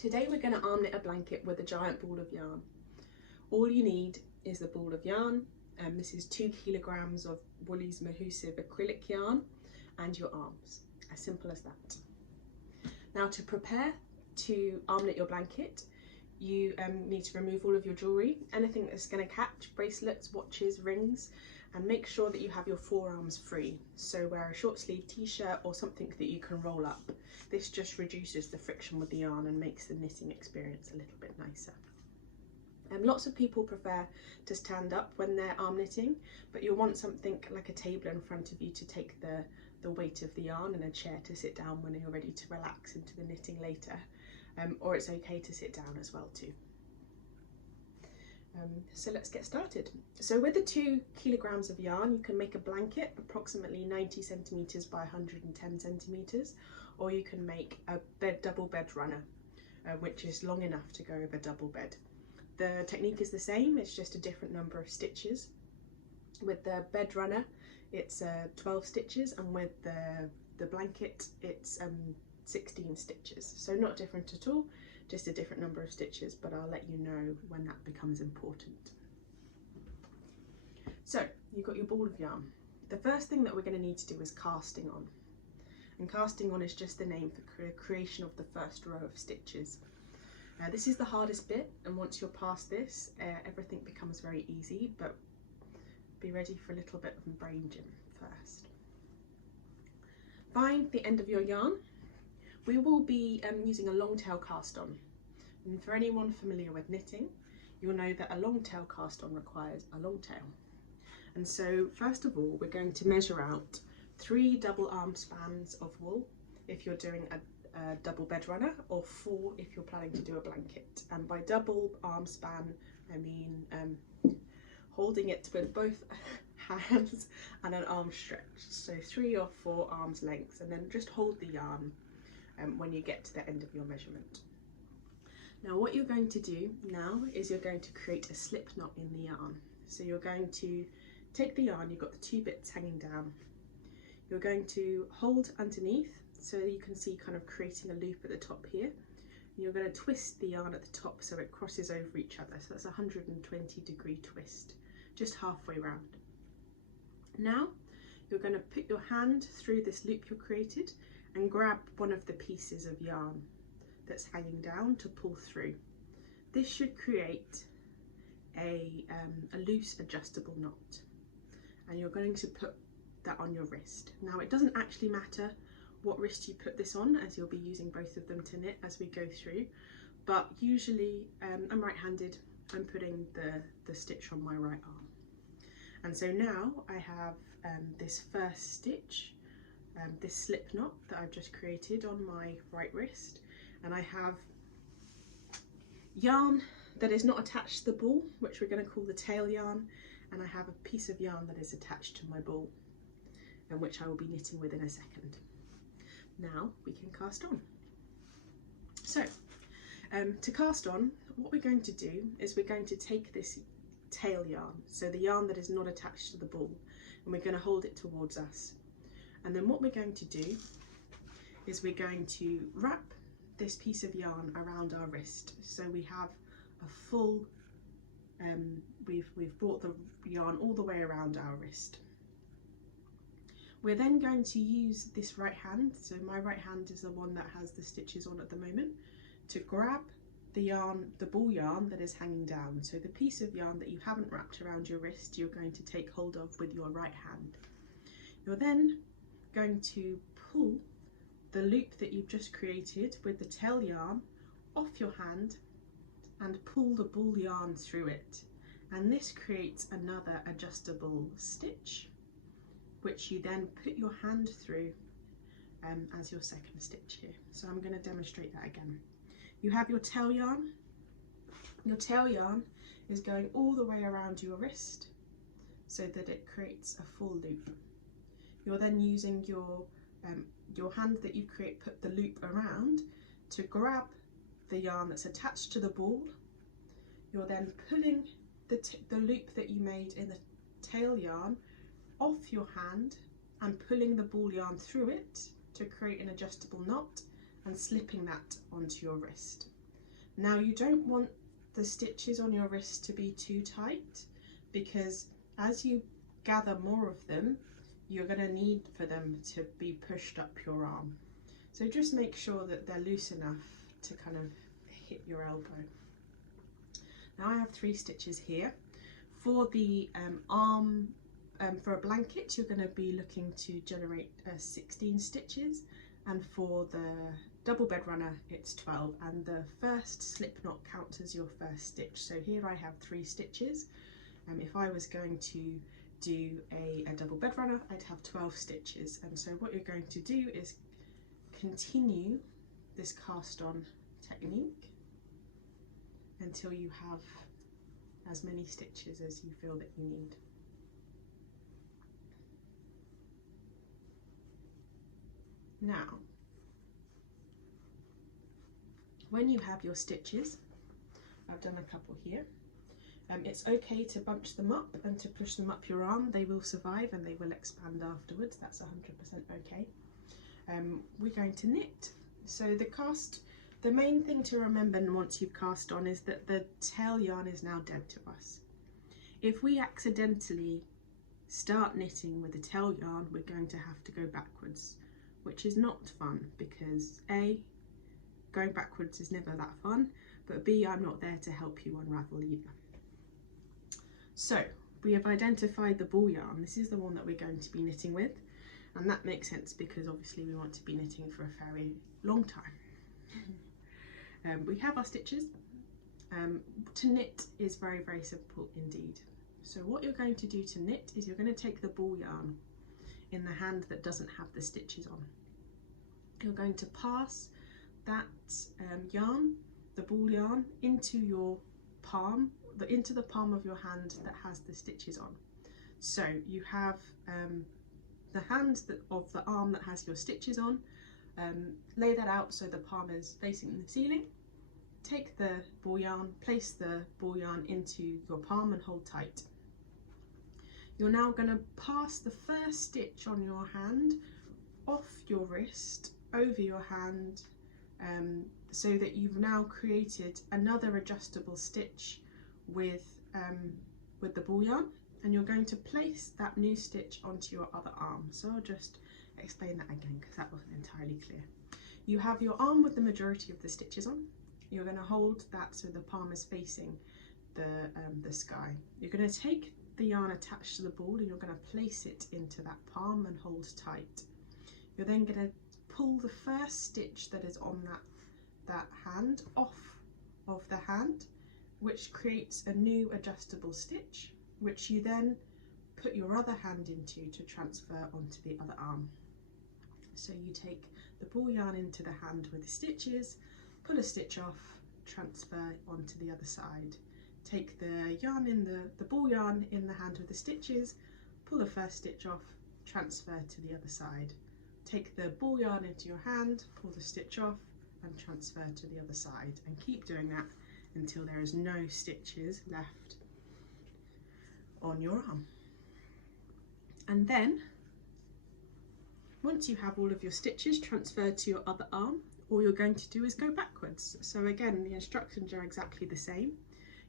Today we're going to arm knit a blanket with a giant ball of yarn. All you need is the ball of yarn, and this is 2 kilograms of Woolies Mahusive acrylic yarn, and your arms. As simple as that. Now, to prepare to arm knit your blanket, you need to remove all of your jewellery, anything that's going to catch, bracelets, watches, rings, and make sure that you have your forearms free. So wear a short sleeve t-shirt or something that you can roll up. This just reduces the friction with the yarn and makes the knitting experience a little bit nicer. Lots of people prefer to stand up when they're arm knitting, but you'll want something like a table in front of you to take the weight of the yarn, and a chair to sit down when you're ready to relax into the knitting later. Or it's okay to sit down as well too. So let's get started. So with the 2 kilograms of yarn, you can make a blanket approximately 90 centimeters by 110 centimeters, or you can make a double bed runner, which is long enough to go over double bed. The technique is the same, it's just a different number of stitches. With the bed runner, it's 12 stitches, and with the blanket, it's 16 stitches. So not different at all, just a different number of stitches, but I'll let you know when that becomes important. So you've got your ball of yarn. The first thing that we're going to need to do is casting on. And casting on is just the name for creation of the first row of stitches. This is the hardest bit, and once you're past this, everything becomes very easy, but be ready for a little bit of brain gym first. Find the end of your yarn. We will be using a long tail cast on, and for anyone familiar with knitting, you'll know that a long tail cast on requires a long tail. And so first of all, we're going to measure out 3 double arm spans of wool if you're doing a double bed runner, or 4 if you're planning to do a blanket. And by double arm span, I mean holding it with both hands and an arm stretch. So 3 or 4 arms lengths, and then just hold the yarn when you get to the end of your measurement. Now what you're going to do now is you're going to create a slip knot in the yarn. So you're going to take the yarn, you've got the 2 bits hanging down. You're going to hold underneath, so you can see kind of creating a loop at the top here. And you're going to twist the yarn at the top so it crosses over each other. So that's a 120-degree twist, just halfway round. Now you're going to put your hand through this loop you created and grab one of the pieces of yarn that's hanging down to pull through. This should create a loose adjustable knot, and you're going to put that on your wrist. Now it doesn't actually matter what wrist you put this on, as you'll be using both of them to knit as we go through, but usually I'm right-handed, I'm putting the stitch on my right arm. And so now I have this first stitch, this slip knot that I've just created on my right wrist, and I have yarn that is not attached to the ball, which we're going to call the tail yarn, and I have a piece of yarn that is attached to my ball, and which I will be knitting with in a second. Now we can cast on. So to cast on, what we're going to do is we're going to take this tail yarn, so the yarn that is not attached to the ball, and we're going to hold it towards us. And then what we're going to do is we're going to wrap this piece of yarn around our wrist. So we have a full, we've brought the yarn all the way around our wrist. We're then going to use this right hand, so my right hand is the one that has the stitches on at the moment, to grab the yarn, the ball yarn that is hanging down. So the piece of yarn that you haven't wrapped around your wrist, you're going to take hold of with your right hand. You're then going to pull the loop that you've just created with the tail yarn off your hand and pull the ball yarn through it. And this creates another adjustable stitch, which you then put your hand through as your second stitch here. So I'm going to demonstrate that again. You have your tail yarn. Your tail yarn is going all the way around your wrist so that it creates a full loop. You're then using your hand that you put the loop around to grab the yarn that's attached to the ball. You're then pulling the loop that you made in the tail yarn off your hand and pulling the ball yarn through it to create an adjustable knot and slipping that onto your wrist. Now you don't want the stitches on your wrist to be too tight, because as you gather more of them, you're going to need for them to be pushed up your arm. So just make sure that they're loose enough to kind of hit your elbow. Now I have 3 stitches here. For the arm, for a blanket, you're going to be looking to generate 16 stitches, and for the double bed runner it's 12, and the first slip knot counts as your first stitch. So here I have 3 stitches. If I was going to do a double bed runner, I'd have 12 stitches. And so what you're going to do is continue this cast on technique until you have as many stitches as you feel that you need. Now, when you have your stitches, I've done a couple here, it's okay to bunch them up and to push them up your arm. They will survive and they will expand afterwards. That's 100% okay. We're going to knit. So the main thing to remember once you've cast on is that the tail yarn is now dead to us. If we accidentally start knitting with the tail yarn, we're going to have to go backwards, which is not fun, because A, going backwards is never that fun, but B, I'm not there to help you unravel either. So we have identified the ball yarn. This is the one that we're going to be knitting with, and that makes sense because obviously we want to be knitting for a very long time. We have our stitches. To knit is very, very simple indeed. So what you're going to do to knit is you're going to take the ball yarn in the hand that doesn't have the stitches on. You're going to pass that yarn, the ball yarn, into your palm, into the palm of your hand that has the stitches on. So you have the hand of the arm that has your stitches on. Lay that out so the palm is facing the ceiling. Take the ball yarn, place the ball yarn into your palm and hold tight. You're now going to pass the first stitch on your hand off your wrist, over your hand, so that you've now created another adjustable stitch with the ball yarn, and you're going to place that new stitch onto your other arm. So I'll just explain that again because that wasn't entirely clear. You have your arm with the majority of the stitches on. You're going to hold that so the palm is facing the sky. You're going to take the yarn attached to the ball and you're going to place it into that palm and hold tight. You're then going to pull the first stitch that is on that hand off of the hand, which creates a new adjustable stitch, which you then put your other hand into to transfer onto the other arm. So you take the ball yarn into the hand with the stitches, pull a stitch off, transfer onto the other side. Take the yarn in the ball yarn in the hand with the stitches, pull the first stitch off, transfer to the other side. Take the ball yarn into your hand, pull the stitch off and transfer to the other side, and keep doing that until there is no stitches left on your arm. And then once you have all of your stitches transferred to your other arm, all you're going to do is go backwards. So again, the instructions are exactly the same.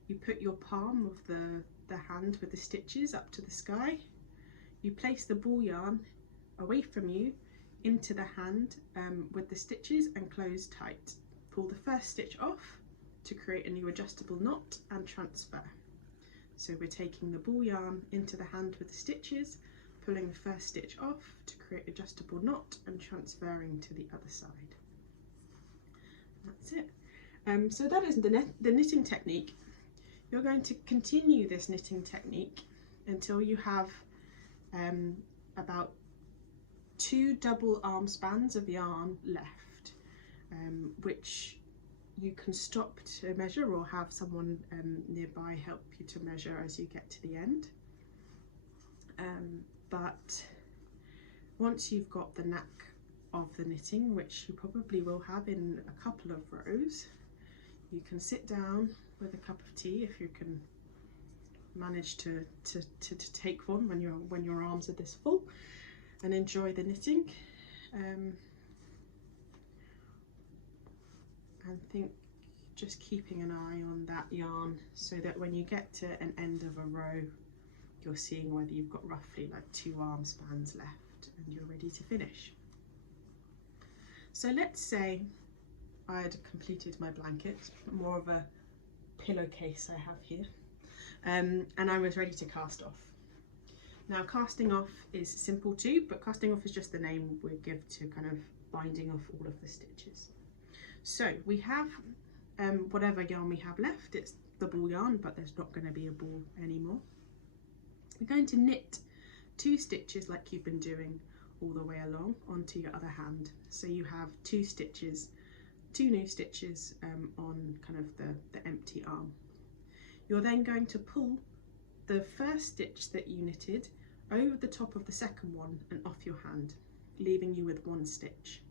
You put your palm of the hand with the stitches up to the sky. You place the ball yarn away from you into the hand with the stitches and close tight. Pull the first stitch off to create a new adjustable knot and transfer. So we're taking the ball yarn into the hand with the stitches, pulling the first stitch off to create adjustable knot and transferring to the other side. That's it. So that is the knitting technique. You're going to continue this knitting technique until you have about 2 double arm spans of yarn left, which you can stop to measure or have someone nearby help you to measure as you get to the end. But once you've got the knack of the knitting, which you probably will have in a couple of rows, you can sit down with a cup of tea if you can manage to take one when your arms are this full, and enjoy the knitting, and think just keeping an eye on that yarn so that when you get to an end of a row, you're seeing whether you've got roughly like 2 arm spans left and you're ready to finish. So let's say I had completed my blanket, more of a pillowcase I have here, and I was ready to cast off. Now casting off is simple too, but casting off is just the name we give to kind of binding off all of the stitches. So we have whatever yarn we have left, it's the ball yarn, but there's not going to be a ball anymore. We're going to knit 2 stitches like you've been doing all the way along onto your other hand. So you have 2 stitches, 2 new stitches on kind of the empty arm. You're then going to pull the first stitch that you knitted over the top of the second one and off your hand, leaving you with 1 stitch.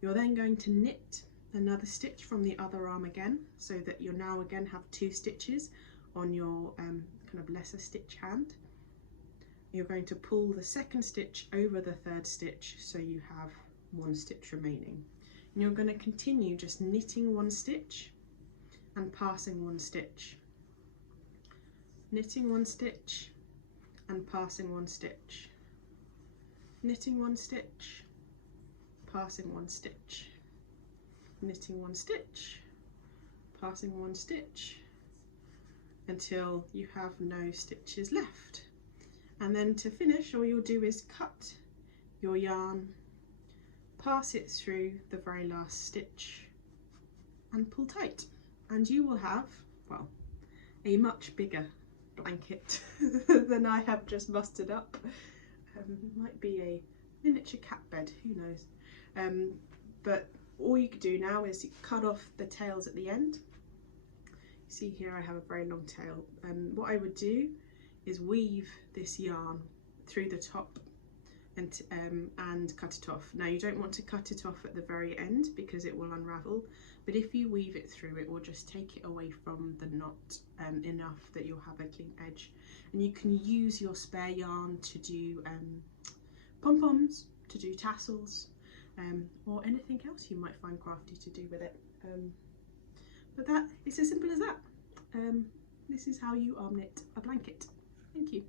You're then going to knit another stitch from the other arm again, so that you now again have 2 stitches on your kind of lesser stitch hand. You're going to pull the second stitch over the third stitch, so you have 1 stitch remaining. And you're going to continue just knitting 1 stitch and passing 1 stitch. Knitting 1 stitch and passing 1 stitch. Knitting 1 stitch, passing 1 stitch. Knitting 1 stitch, passing 1 stitch, until you have no stitches left. And then to finish, all you'll do is cut your yarn, pass it through the very last stitch and pull tight, and you will have, well, a much bigger blanket than I have just mustered up. Might be a miniature cat bed, who knows. But all you could do now is cut off the tails at the end. You see here I have a very long tail. What I would do is weave this yarn through the top and cut it off. Now you don't want to cut it off at the very end because it will unravel, but if you weave it through, it will just take it away from the knot enough that you'll have a clean edge. And you can use your spare yarn to do pom-poms, to do tassels, or anything else you might find crafty to do with it. But that is as simple as that. This is how you arm knit a blanket. Thank you.